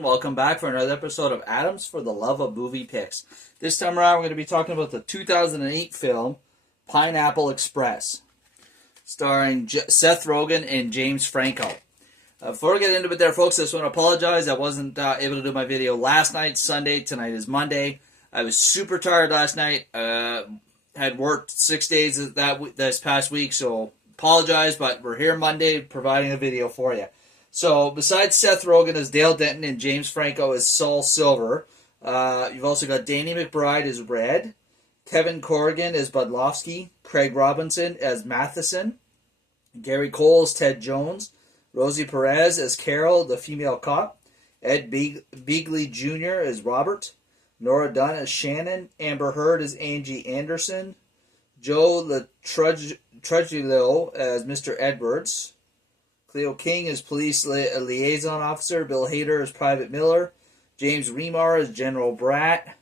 Welcome back for another episode of Adams for the Love of Movie Picks. This time around, we're going to be talking about the 2008 film Pineapple Express, starring Seth Rogen and James Franco. Before we get into it there, folks, I just want to apologize. I wasn't able to do my video last night, Sunday. Tonight is Monday. I was super tired last night. Had worked 6 days this past week, so apologize, but we're here Monday providing a video for you. So, besides Seth Rogen as Dale Denton and James Franco as Saul Silver, you've also got Danny McBride as Red, Kevin Corrigan as Budlowski, Craig Robinson as Matheson, Gary Cole as Ted Jones, Rosie Perez as Carol, the female cop, Ed Beagley Jr. as Robert, Nora Dunn as Shannon, Amber Heard as Angie Anderson, Joe Trujillo as Mr. Edwards, Cleo King as Police Liaison Officer, Bill Hader as Private Miller, James Remar as General Bratt,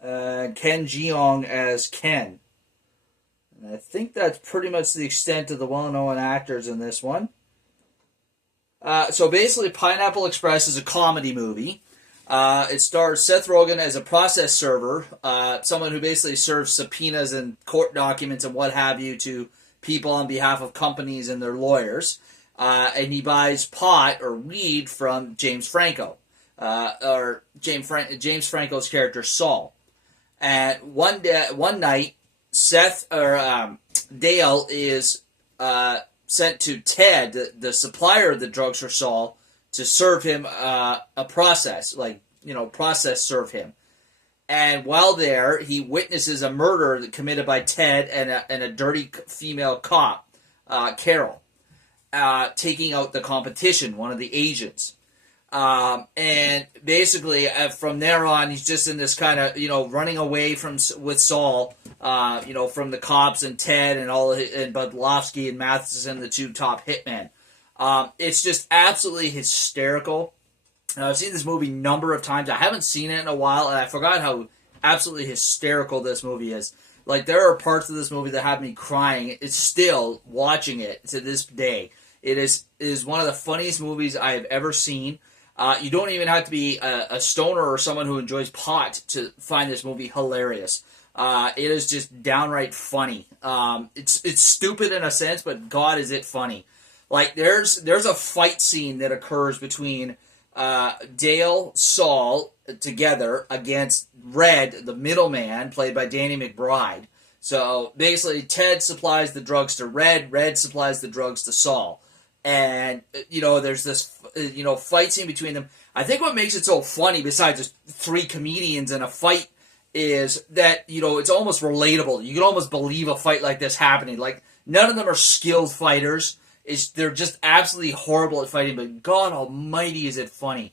Ken Jeong as Ken. And I think that's pretty much the extent of the well-known actors in this one. So basically, Pineapple Express is a comedy movie. It stars Seth Rogen as a process server, someone who basically serves subpoenas and court documents and what have you to people on behalf of companies and their lawyers. And he buys pot or weed from James Franco, or James Franco's character Saul. And one night, Dale is sent to Ted, the supplier of the drugs for Saul, to serve him a process, process serve him. And while there, he witnesses a murder committed by Ted and a dirty female cop, Carol, taking out the competition, one of the agents. And basically, from there on, he's just in this kind of, running away with Saul, from the cops and Ted and and Budlowski and Matheson, the two top hitmen. It's just absolutely hysterical. I've seen this movie a number of times. I haven't seen it in a while, and I forgot how absolutely hysterical this movie is. Like, there are parts of this movie that have me crying. It's still watching it to this day. It is one of the funniest movies I have ever seen. You don't even have to be a stoner or someone who enjoys pot to find this movie hilarious. It is just downright funny. It's stupid in a sense, but God, is it funny. Like, there's a fight scene that occurs between Dale, Saul, together against Red, the middleman, played by Danny McBride. So, basically, Ted supplies the drugs to Red, Red supplies the drugs to Saul. And, there's this, fight scene between them. I think what makes it so funny, besides just three comedians in a fight, is that, it's almost relatable. You can almost believe a fight like this happening. Like, none of them are skilled fighters. They're just absolutely horrible at fighting, but God almighty is it funny.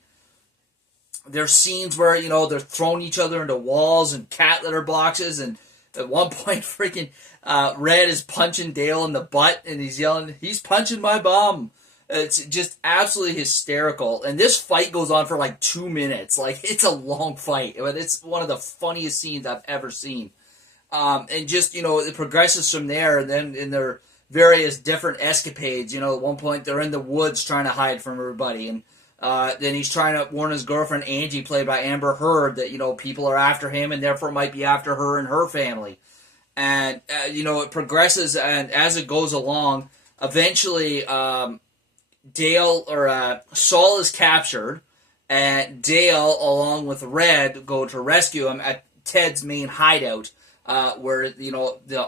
There's scenes where, they're throwing each other into walls and cat litter boxes, and at one point, freaking Red is punching Dale in the butt, and he's yelling, "He's punching my bum." It's just absolutely hysterical. And this fight goes on for like 2 minutes. Like, it's a long fight, but it's one of the funniest scenes I've ever seen. And just, it progresses from there, and then in their various different escapades. At one point they're in the woods trying to hide from everybody, and then he's trying to warn his girlfriend Angie, played by Amber Heard, that people are after him and therefore might be after her and her family. And it progresses, and as it goes along, eventually Saul is captured, and Dale, along with Red, go to rescue him at Ted's main hideout, where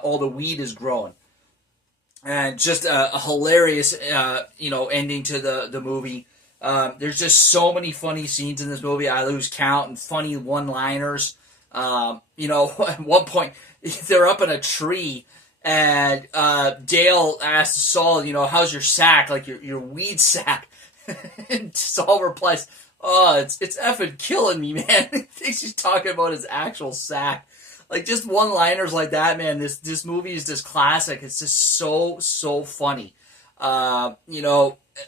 all the weed is growing. And just a hilarious, ending to the movie. There's just so many funny scenes in this movie. I lose count, and funny one-liners. At one point, they're up in a tree, and Dale asks Saul, "How's your sack? Like your weed sack?" And Saul replies, "Oh, it's effing killing me, man." He thinks he's talking about his actual sack. Like, just one-liners like that, man. This movie is just classic. It's just so funny. I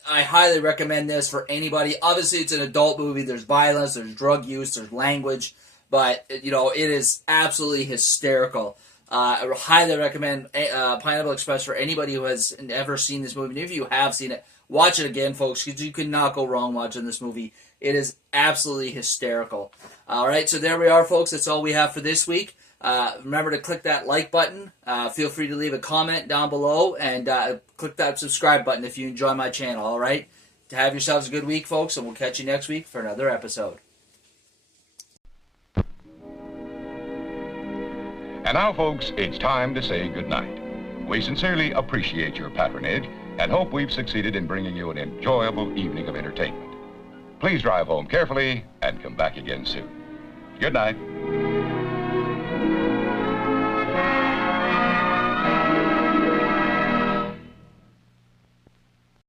highly recommend this for anybody. Obviously, it's an adult movie. There's violence, there's drug use, there's language, but it is absolutely hysterical. I highly recommend Pineapple Express for anybody who has ever seen this movie. And if you have seen it, watch it again, folks, because you cannot go wrong watching this movie. It is absolutely hysterical. All right, so there we are, folks. That's all we have for this week. Remember to click that like button. Feel free to leave a comment down below, and click that subscribe button if you enjoy my channel, all right? Have yourselves a good week, folks, and we'll catch you next week for another episode. And now, folks, it's time to say goodnight. We sincerely appreciate your patronage and hope we've succeeded in bringing you an enjoyable evening of entertainment. Please drive home carefully and come back again soon. Good night.